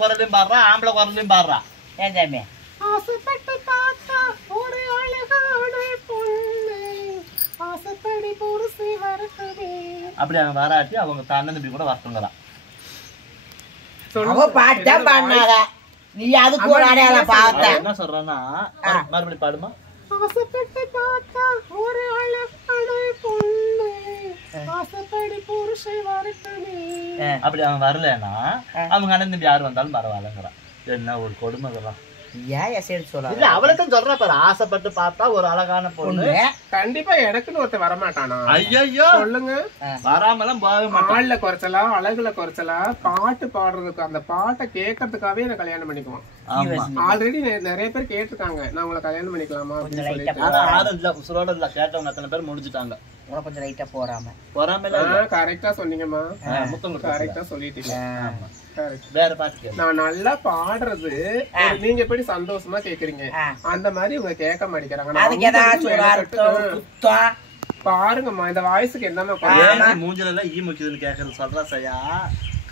குரலையும் பாடுறா, ஆம்பளை குரலையும் பாடுறா. ஏன் சாமி? ஆசைப்பட்டு பார்த்தா ஒரு அழகான பொண்ணு, ஆசைப்படி புருஷி வரட்டுமே. அப்படி அவங்க வராட்டி அவங்க அண்ணன் தம்பி கூட வரட்டுங்கிறான். அவ பாட்டா பாடினாங்க, நீ அதுக்கு ஒரு அடையாளம் பார்த்த. என்ன சொல்றான்னா மறுபடியும் பாடுமா. ஆசைப்பட்டு பார்த்தா ஒரு அழகான பொண்ணு, ஆசைப்படி புருஷி வரட்டுமே. அப்படி அவன் வரலன்னா அவங்க அண்ணன் தம்பி யாரு வந்தாலும் பரவாயில்லங்கிறான். என்ன ஒரு கொடுமைதான். அவளைத்தான் சொல்ற பாரு. ஆசைப்பட்டு பார்த்தா ஒரு அழகான பொண்ணு, கண்டிப்பா எனக்குன்னு ஒருத்தர் வரமாட்டானா? ஐயோ சொல்லுங்க. வராமலாம் போக மாட்டான். ஆள்ல குறைச்சலா, அழகுல குறைச்சலா, பாட்டு பாடுறதுக்கு அந்த பாட்டை கேட்கறதுக்காகவே என்ன கல்யாணம் பண்ணிக்குவான். ஆல்ரெடி நிறைய பேர் கேட்டிருக்காங்க, நான் உங்களை கல்யாணம் பண்ணிக்கலாமா அப்படின்னு சொல்லிட்டு. ஆனா யாரும் இல்ல, உசுரோட இல்ல. கேட்டவங்க அத்தனை பேர் முடிஞ்சுட்டாங்க. கொஞ்சம் லைட்டா போறாம கரெக்டா சொன்னீங்கம்மா. கரெக்டா சொல்லிட்டீங்க. வேற பாட்டு நான் நல்லா பாடுறது நீங்க எப்படி சந்தோஷமா கேக்குறீங்க, அந்த மாதிரி இவங்க கேட்க மாட்டேங்கிறாங்க. பாருங்கம்மா, இந்த வாய்ஸுக்கு என்னமா மூஞ்சில எல்லாம் ஈ முக்கியதுன்னு கேக்குறது சொல்றா. சரியா?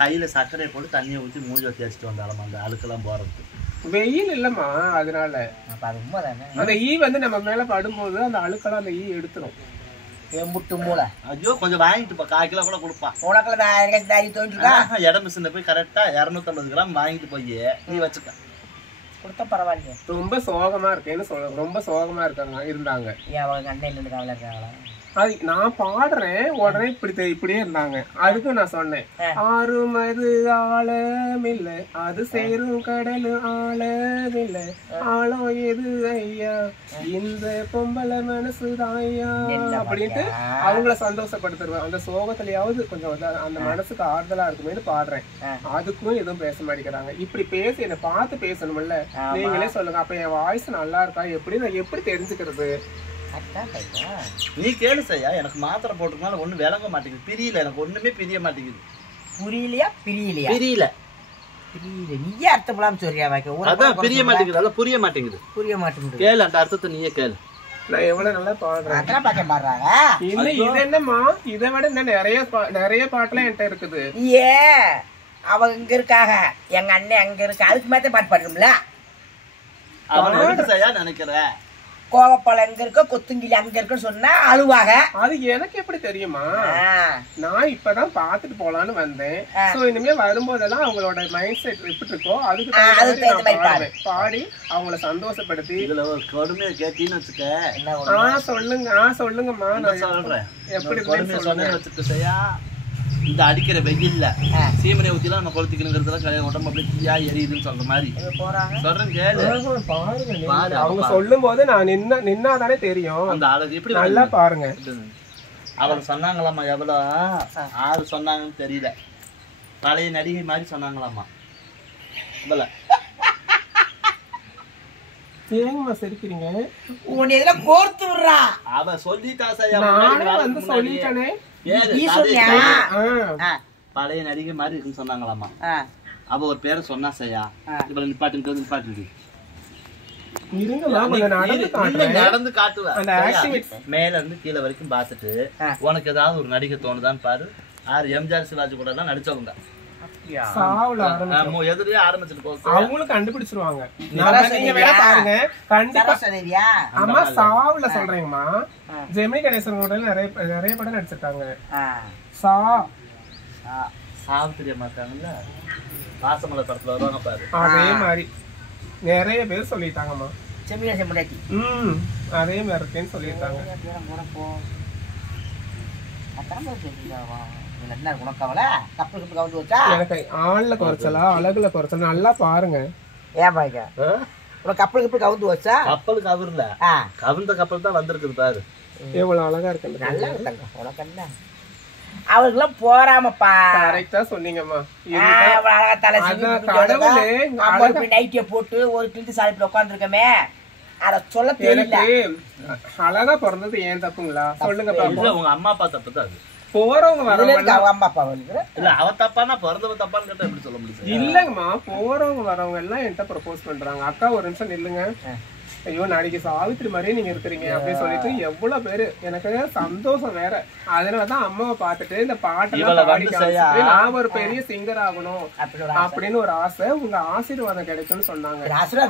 கையில சர்க்கரையை போட்டு தண்ணியை ஊற்றி மூஞ்சில தேய்ச்சிட்டு வந்தாலும் அந்த அழுக்கெல்லாம் போறது. வெயில் இல்லம்மா, அதனால அந்த ஈ வந்து நம்ம மேல படும்போது அந்த அழுக்கெல்லாம் அந்த ஈ எடுத்துரும். எம்புட்டு மூளை. ஐயோ கொஞ்சம் வாங்கிட்டு 1/4 கிலோ கூட கொடுப்பா. உனக்குள்ள இடம் மிஷின்ல போய் கரெக்டா 250 கிராம் வாங்கிட்டு போய் நீ வச்சுக்க. கொடுத்தா பரவாயில்ல. ரொம்ப சோகமா இருக்கேன்னு சொல்ல, ரொம்ப சோகமா இருக்காங்க இருந்தாங்க. ஏன் அவங்க அண்ணன் இருந்து கவலை இருக்காங்களா? அது நான் பாடுறேன் உடனே இப்படியே இருந்தாங்க. அதுக்கு நான் சொன்னேன், ஆறுமது ஆழமில்ல, அது சேரும் கடல் ஆழமில்ல, ஆழம் எது ஐயா, இந்த பொம்பளை மனசுதான் ஐயா அப்படின்ட்டு அவங்கள சந்தோஷப்படுத்துருவேன். அந்த சோகத்திலேயாவது கொஞ்சம் அந்த மனசுக்கு ஆறுதலா இருக்குமேனு பாடுறேன். அதுக்கும் எதுவும் பேச மாட்டேங்கிறாங்க. இப்படி பேசி என்னை பார்த்து பேசணும்ல, நீங்களே சொல்லுங்க. அப்ப என் வாய்ஸ் நல்லா இருக்கா எப்படி, நான் எப்படி தெரிஞ்சுக்கிறது? நீ கேளு சரியா? எனக்கு மாத்திரை போட்டுக்கனால ஒண்ணு விளங்க மாட்டேங்குது, பிரியல. எனக்கு ஒண்ணுமே பிரிய மாட்டேங்குது. புரியலையா? பிரியல. நீயே அர்த்தம் இல்லாம சொல்றியா? அதான் பிரிய மாட்டேங்குது, அதான் புரிய மாட்டேங்குது. கேளு, அந்த அர்த்தத்தை நீயே கேளு. நான் எவ்வளவு நல்லா பாடுறேன். அதெல்லாம் பாக்க பாடுறாங்க. இது என்னம்மா, இதை விட இன்னும் நிறைய பாட்டுலாம் என்கிட்ட இருக்குது. அவங்க இங்க இருக்காங்க, எங்க அண்ணன் அங்க இருக்கு, அதுக்கு மேத்த பாட்டு பாடுறோம்ல. அவன் எதுக்கு செய்யா நினைக்கிற? கோவப்பழம் எங்க இருக்க, கொத்துங்கிலி அங்க இருக்குன்னு சொன்னா அழுவாங்க. அது எனக்கு எப்படி தெரியுமா? நான் இப்பதான் பாத்துட்டு போலான்னு வந்தேன். சோ இனிமே வரும்போதெல்லாம் அவங்களோட மைண்ட் செட் எப்படி இருக்கோ அதுக்கு பாடி அவங்கள சந்தோஷப்படுத்தி. இதுல ஒரு கொடுமையை கேட்டீன்னு வச்சுக்க. சொல்லுங்கம்மா. நான் சொல்றேன் எப்படி கொடுமையை சொன்னேன்னு வச்சுக்க செய்யா. இந்த அடிக்கிற வெயில்ல சீமனை ஊத்திலாம் நம்ம கொளுத்திக்கணுங்கிறதுல உடம்பு அப்படியே தீயா எரியுதுன்னு சொல்ற மாதிரி சொல்றேன் கேளு. பாருங்க, அவங்க சொல்லும் போது நான் நின்னாதானே தெரியும் அந்த அழகு எப்படி நல்லா பாருங்க. அவங்க சொன்னாங்களாமா, எவ்வளோ ஆறு சொன்னாங்கன்னு தெரியல, பழைய நடிகை மாதிரி சொன்னாங்களாமா. இல்ல ஏங்கம்மா சிரிக்கிறீங்க? உன் எதுல கோர்த்து விடுறா. அவ சொல்லிட்டா செய்யா. வந்து சொல்லிட்டானே. பழைய நடிகை மாதிரி இருக்குன்னு சொன்னாங்களாமா. அவ ஒரு பேரை சொன்னா செய்யா. இவளை நிப்பாட்டு நடந்து காட்டுவேன். மேல இருந்து கீழே வரைக்கும் பாத்துட்டு உனக்கு ஏதாவது ஒரு நடிகை தோணுதான்னு பாரு. எம்ஜிஆர் சிவாஜி கூட எல்லாம் நடிச்சவங்க எதிரியே ஆரம்பிச்சுட்டு போகுது. அவங்களும் கண்டுபிடிச்சிருவாங்க. பாருங்க கண்டிப்பா. அம்மா சாவுல சொல்றேங்கம்மா. ஜெமினி கணேசன் கூட நிறைய படம் நடிச்சிருக்காங்க. சாவு தெரிய மாட்டாங்கல்ல, பாசமலை படத்துல வருவாங்க பாரு. அதே மாதிரி நிறைய பேர் சொல்லிட்டாங்கம்மா. அதே மாதிரி இருக்கேன்னு சொல்லியிருக்காங்க. எனக்கு ஆள்ல குறைச்சலா அழகுல குறைச்சலா நல்லா பாருங்க. கப்பலுக்கு கவுந்து வச்சா கப்பலுக்கு கவுர்ல கவுந்த கப்பல் தான் வந்திருக்குது பாரு. எவ்வளவு அழகா இருக்கு. நல்லா இருக்காங்க உனக்கு. அவருக்கெல்லாம் போறாமப்பா. கரெக்டா சொன்னீங்கம்மா. நைட்டிய போட்டு ஒரு கிண்டி சாலிப்பில் உட்காந்துருக்கமே, அத சொல்ல தெரியல. அழகா பிறந்தது ஏன் தப்புங்களா? சொல்லுங்க. உங்க அம்மா அப்பா தப்பு தான். போறவங்க வரவங்க அம்மா அப்பா இல்ல அவ தப்பானா பிறந்தவ தப்பான்னு கேட்டா எப்படி சொல்ல முடியும்? இல்லங்கம்மா, போறவங்க வரவங்க எல்லாம் என்கிட்ட ப்ரப்போஸ் பண்றாங்க. அக்கா ஒரு நிமிஷம் நில்லுங்க, ஐயோ நாளைக்கு சாவித்திரி மாதிரியே நீங்க இருக்கிறீங்க அப்படின்னு சொல்லிட்டு எவ்வளவு பேரு. எனக்கு சந்தோஷம் வேற. அதனாலதான் அம்மாவை பார்த்துட்டு இந்த பாட்டெல்லாம் நான் ஒரு பெரிய சிங்கர் ஆகணும் அப்படின்னு ஒரு ஆசை. உங்க ஆசீர்வாதம் கிடைக்கும்னு சொன்னாங்க.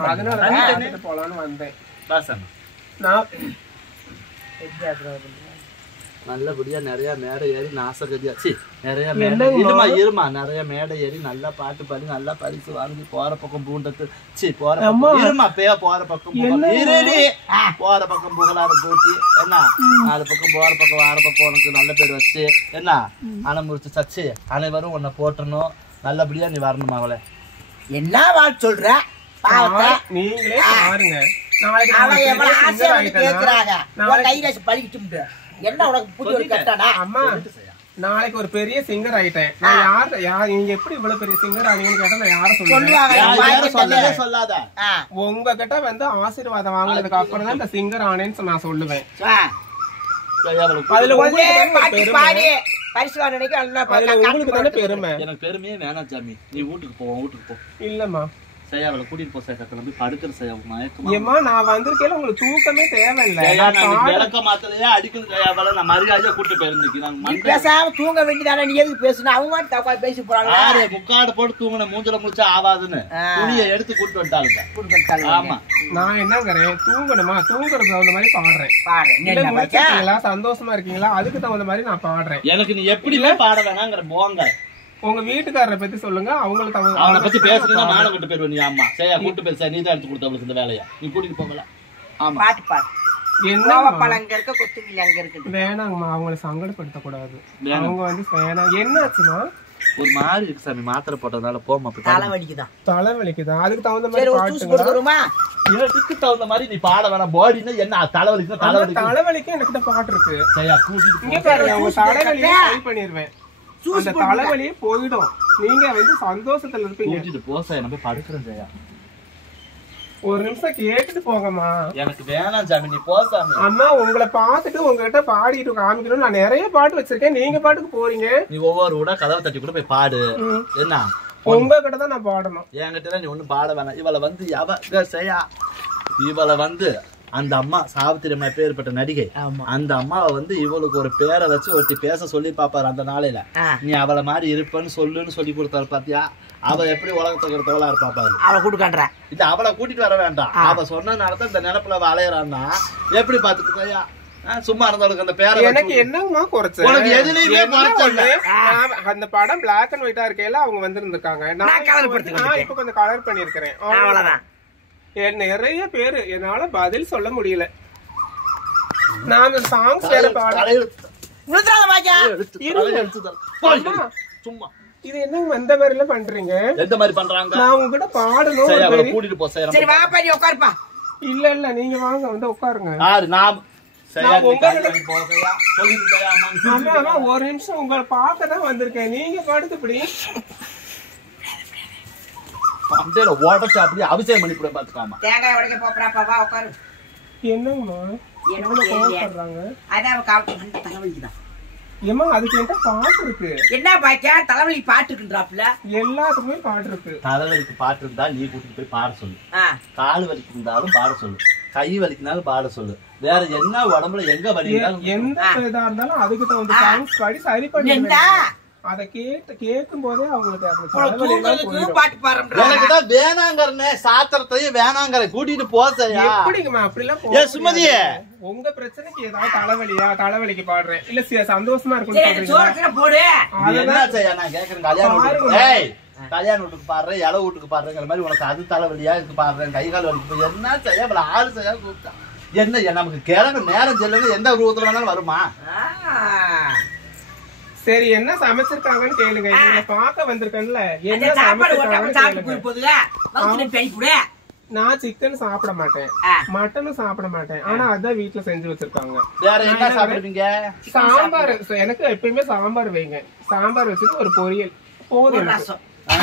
அதனாலதான் போலான்னு வந்தேன். நான் நல்லபடியா நிறைய மேடை ஏறி நாசகதியாச்சு. நிறைய இருமா நிறைய மேடை ஏறி நல்லா பாட்டு பாடி நல்லா பரிசு வாங்கி போற பக்கம் பூண்டத்து போற இருமா போற பக்கம் போற பக்கம் புகழார போட்டி என்ன 4 பக்கம் போற பக்கம் வார பக்கம் உனக்கு நல்ல பேர் வச்சு என்ன அணை முடிச்சு சச்சு அனைவரும் உன்னை போட்டணும். நல்லபடியா நீ வரணும். அவளை என்ன வாழ் சொல்ற நீங்களே பாருங்க. என்ன உனக்கு புது கட்டானா? அம்மா நாளைக்கு ஒரு பெரிய சிங்கர் ஆயிட்டேன். நான் யார் நீங்க எப்படி இவ்வளவு பெரிய சிங்கர் ஆனீங்கன்னு கேட்டா நான் யார சொல்லுவேன்? சொல்லாத. உங்ககிட்ட வந்து ஆசீர்வாதம் வாங்கினதுக்கு அப்புறம் தான் இந்த சிங்கர் ஆனேன்னு நான் சொல்லுவேன். அதுல உங்களுக்கு தானே பெருமை. எனக்கு பெருமையே வேணாம் சாமி. நீ வீட்டுக்கு போ. இல்லம்மா அவளை கூட்டிட்டு போய் படுக்கிற ஏமா நான் வந்திருக்கேன். உங்களுக்கு தூக்கமே தேவையில்லை. விளக்க மாத்தலையா அடிக்கணும். நான் மரியாதையா கூட்டு போயிருந்தேன். தூங்க வேண்டியதானே நீ எதுக்கு பேசுன? அவங்க பேசி போறாங்க. முக்காடு போட்டு தூங்கின மூஞ்சல முடிச்சா ஆவாதுன்னு துணியை எடுத்து கூட்டு வந்துட்டாங்க. ஆமா நான் என்னங்கிறேன், தூங்கணுமா? தூங்குறது தகுந்த மாதிரி பாடுறேன். சந்தோஷமா இருக்கீங்களா? அதுக்கு தகுந்த மாதிரி நான் பாடுறேன். எனக்கு நீ எப்படிமே பாட வேணாங்கிற போங்க. உங்க வீட்டுக்காரரை பத்தி சொல்லுங்க. அவங்களுக்கு அவனை பத்தி பேசுறீங்கன்னா மாலை கூட்டு போயிருவ. நீ ஆமா சரியா கூட்டு பேச நீ தான் எடுத்து கொடுத்த இந்த வேலையா நீ கூட்டிட்டு போகல. ஆமா பாட்டு பாடு. வேணாங்கம்மா, அவங்களை சங்கடப்படுத்த கூடாது. அவங்க வந்து வேணாம். என்னாச்சுமா? ஒரு மாதிரி இருக்கு சாமி. மாத்திரை போட்டதுனால போமா தலைவலிக்குதான். அதுக்கு தகுந்த மாதிரி பாட்டுங்களா? இதுக்கு தகுந்த மாதிரி நீ பாட வேணாம். பாடினா என்ன தலைவலிக்கு எனக்கு பாட்டு இருக்கு. சரியா கூட்டிட்டு இங்க பாருங்க, உங்க தலைவலியை சரி பண்ணிடுவேன். அந்த தலைவலியே போயிடும். நீங்க வந்து சந்தோஷத்துல இருப்பீங்க. கூட்டிட்டு போ சார், நான் போய் படுக்கிறேன் ஜெயா. ஒரு நிமிஷம் கேட்டுட்டு போங்கம்மா. எனக்கு வேணாம் சாமி, நீ போ சாமி. அம்மா உங்களை பார்த்துட்டு உங்ககிட்ட பாடிட்டு காமிக்கணும். நான் நிறைய பாட்டு வச்சிருக்கேன். நீங்க பாட்டுக்கு போறீங்க. நீ ஒவ்வொரு கூட கதவை தட்டி கூட போய் பாடு. என்ன உங்ககிட்ட தான் நான் பாடணும். என்கிட்ட நீ ஒண்ணும் பாட வேணாம். இவளை வந்து செய்யா இவளை வந்து அந்த அம்மா சாவித்திரி அம்மா பேர்பட்ட நடிகை. அந்த அம்மாவை வந்து இவளுக்கு ஒரு பேரை வச்சு ஒருத்தி பேச சொல்லி பாப்பாரு அந்த நாளையில. நீ அவளை மாதிரி இருப்பன்னு சொல்லுன்னு சொல்லி கொடுத்தாரு பாத்தியா? அவ எப்படி உலகத்துக்கு ஒரு தோலா இருப்பாப்பாரு. அவளை கூட்டுக்கான்ற இது அவளை கூட்டிட்டு வர வேண்டாம். அவ சொன்னதுனாலதான் இந்த நிலப்புல அவ அலையறான்னா எப்படி பாத்துக்கிட்டயா? சும்மா இருந்தவளுக்கு அந்த பேரை எனக்கு என்னமா குறைச்ச உனக்கு எதுலயுமே குறைச்சல. அந்த படம் பிளாக் அண்ட் ஒயிட்டா இருக்கையில அவங்க வந்திருந்திருக்காங்க. நான் இப்ப கொஞ்சம் கலர் பண்ணிருக்கிறேன். அவ்வளவுதான். நிறைய பேரு என்னால பதில் சொல்ல முடியல. நான் அந்த சாங்ஸ் சும்மா இது என்ன இந்த மாதிரி எல்லாம் பண்றீங்க? எந்த மாதிரி பண்றாங்க? நான் உங்ககிட்ட பாடணும் கூட்டிட்டு போ. சரி வா பாடி உட்காருப்பா. இல்ல நீங்க வாங்க வந்து உட்காருங்க. ஒரு நிமிஷம் உங்களை பார்க்கதான் வந்திருக்கேன். நீங்க பாடுத்து இப்படி அப்படியே அபிஷேகம் பண்ணி பாத்துக்காம தேங்காய் உடைக்க போறாப்பா. வா உட்காரு. என்னங்கம்மா தலைவலிக்குதான்? ஏமா அதுக்கு என்ன பாட்டு இருக்கு? என்ன பாக்கியா தலைவலி பாட்டு இருக்குன்றாப்ல? எல்லாத்துக்குமே பாட்டு இருக்கு. தலைவலிக்கு பாட்டு இருந்தா நீ கூட்டிட்டு போய் பாட சொல்லு. கால் வலிக்கு இருந்தாலும் பாட சொல்லு. கை வலிக்குனாலும் பாட சொல்லு. வேற என்ன உடம்புல எங்க வலி எந்த இதா இருந்தாலும் அதுக்கு தகுந்த சாங்ஸ் பாடி சரி பண்ணி அத கேட்கும் போதே அவங்களுக்கு பாட்டு பாடுறேன் வேணாங்கறனே சாத்திரத்தையும் வேணாங்கற கூட்டிட்டு போசையா? எப்படிங்கம்மா அப்படி எல்லாம் சுமதியே உங்க பிரச்சனைக்கு ஏதாவது தலைவலிக்கு பாடுறேன் இல்ல சந்தோஷமா இருக்கும் போடு. என்ன செய்ய நான் கேக்குறேன். கல்யாணம் வீட்டுக்கு பாடுறேன் இலை வீட்டுக்கு பாடுறேங்கிற மாதிரி உனக்கு அது தலைவலியா இருக்கு பாடுறேன் கை கால் வலிக்கு என்ன செய்ய இவ்வளவு ஆளு செய்ய கூப்பிட்டா என்ன நமக்கு கிழங்கு நேரம் செல்லுன்னு எந்த ரூபத்துல வேணாலும் வருமா? சரி என்ன சமைச்சிருக்காங்கன்னு கேளுங்க. பாக்க வந்திருக்கேன்ல என்ன நான் சிக்கன் சாப்பிட மாட்டேன், மட்டனும் சாப்பிட மாட்டேன். ஆனா அதான் வீட்டுல செஞ்சு வச்சிருக்காங்க. வேற என்ன சாப்பிடுவீங்க? சாம்பார். எனக்கு எப்பயுமே சாம்பார் வைங்க. சாம்பார் வச்சுட்டு ஒரு பொரியல் போதும்.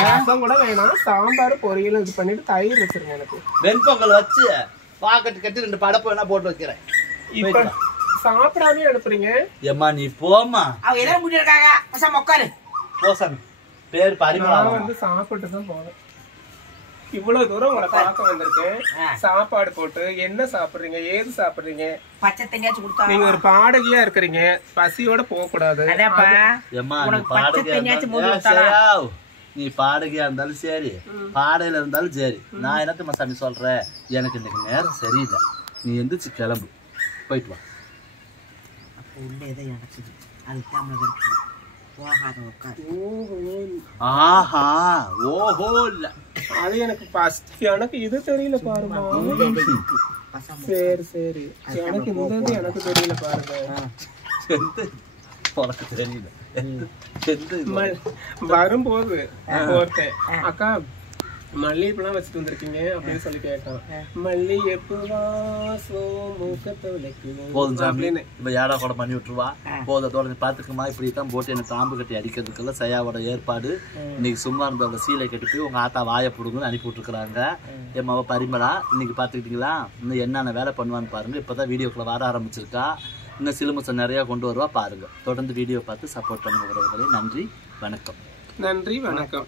ரசம் கூட வேணாம். சாம்பார் பொரியல் இது பண்ணிட்டு தயிர் வச்சிருங்க. எனக்கு வெண்பொங்கல் வச்சு பாக்கெட் கட்டி 2 படப்பு வேணா போட்டு வைக்கிறேன். இப்ப சாப்பிடாமே எடுப்புறீங்க. ஏமா நீ போமா. அவ எல்லாம் முடி இருக்காங்க. பசங்க உட்காரு. போசன் பேர் பரிமளா. நான் வந்து சாப்பிட்டு தான் போறேன். இவ்வளவு தூரம் உங்களை பார்க்க வந்திருக்கேன். சாப்பாடு போட்டு என்ன சாப்பிடுறீங்க ஏது சாப்பிடுறீங்க? பச்சை தண்ணியாச்சு கொடுத்தா. நீங்க ஒரு பாடகியா இருக்கிறீங்க. பசியோட போக கூடாது. நீ பாடகியா இருந்தாலும் சரி பாடையில இருந்தாலும் சரி நான் என்னத்த சாமி சொல்றேன். எனக்கு இன்னைக்கு நேரம் சரியில்லை. நீ எந்திரிச்சு கிளம்பு போயிட்டு வா. உள்ள ஏதோ நடக்குது. அது தாமரை போகாத உட்காரு. ஆஹா ஓஹோ இல்ல அது எனக்கு ஃபர்ஸ்ட் எனக்கு இது தெரியல பாருமா. சரி எனக்கு இந்த எனக்கு தெரியல பாருங்க. உனக்கு தெரியல வரும்போது ஒருத்தன் அக்கா மல்லிகைப்பூலாம் வச்சுட்டு வந்திருக்கீங்க அப்படின்னு சொல்லி கேட்டான். மல்லிகைப்பூ போதும் சாமி இப்ப ஏடா கூட பண்ணி விட்டுருவா. போதோட பாத்துக்குமா இப்படித்தான் போட்டு எனக்கு தாம்பு கட்டி அடிக்கிறதுக்குள்ள சையாவோட ஏற்பாடு. இன்னைக்கு சும்மா இருந்தவங்க சீலை கட்டி போய் உங்க ஆத்தா வாயை பிடுங்கன்னு அனுப்பி விட்டுருக்காங்க. என் மாவ பரிமளா இன்னைக்கு பாத்துக்கிட்டீங்களா இன்னும் என்னென்ன வேலை பண்ணுவான்னு பாருங்க. இப்பதான் வீடியோக்குள்ள வர ஆரம்பிச்சிருக்கா. இன்னும் சிலுமிச்சம் நிறைய கொண்டு வருவா பாருங்க. தொடர்ந்து வீடியோ பார்த்து சப்போர்ட் பண்ணுங்க உறவுகளே. நன்றி வணக்கம். நன்றி வணக்கம்.